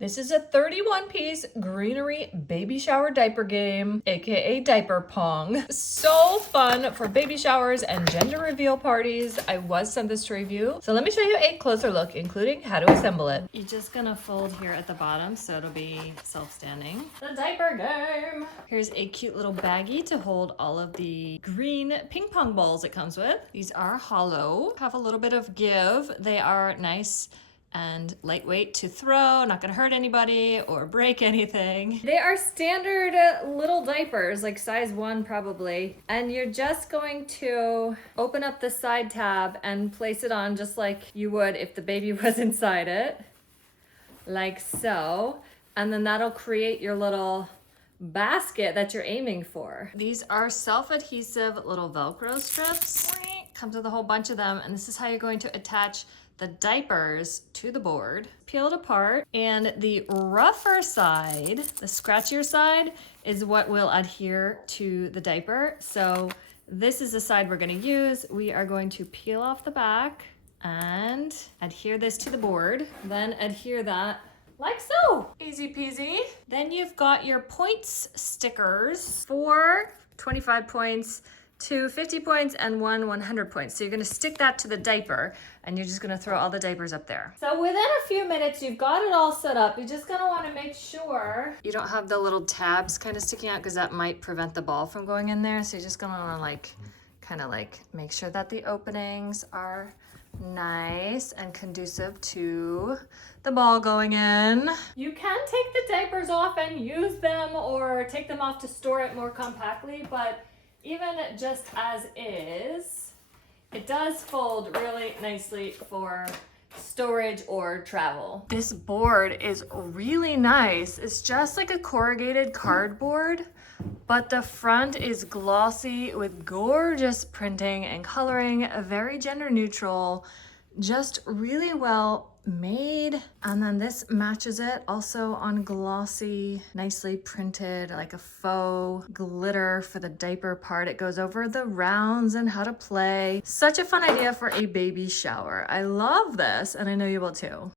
This is a 31-piece greenery baby shower diaper game, aka Diaper Pong. So fun for baby showers and gender reveal parties. I was sent this to review. So let me show you a closer look, including how to assemble it. You're just gonna fold here at the bottom so it'll be self-standing. The diaper game. Here's a cute little baggie to hold all of the green ping pong balls it comes with. These are hollow, have a little bit of give. They are nice and lightweight to throw, not gonna hurt anybody or break anything. They are standard little diapers, like size 1 probably. And you're just going to open up the side tab and place it on just like you would if the baby was inside it. Like so. And then that'll create your little basket that you're aiming for. These are self-adhesive little Velcro strips. Comes with a whole bunch of them, and this is how you're going to attach the diapers to the board. Peel it apart, and the rougher side, the scratchier side, is what will adhere to the diaper. So this is the side we're gonna use. We are going to peel off the back and adhere this to the board, then adhere that like so. Easy peasy. Then you've got your points stickers for 25 points, 2 50 points, and 1 100 points. So you're gonna stick that to the diaper and you're just gonna throw all the diapers up there. So within a few minutes, you've got it all set up. You're just gonna wanna make sure you don't have the little tabs kind of sticking out because that might prevent the ball from going in there. So you're just gonna wanna kind of make sure that the openings are nice and conducive to the ball going in. you can take the diapers off and use them or take them off to store it more compactly, but even just as is, it does fold really nicely for storage or travel. This board is really nice. It's just like a corrugated cardboard, but the front is glossy with gorgeous printing and coloring, very gender neutral, just really well made. And then this matches it also on glossy, nicely printed, like a faux glitter for the diaper part. It goes over the rounds and how to play. Such a fun idea for a baby shower. I love this, and I know you will too.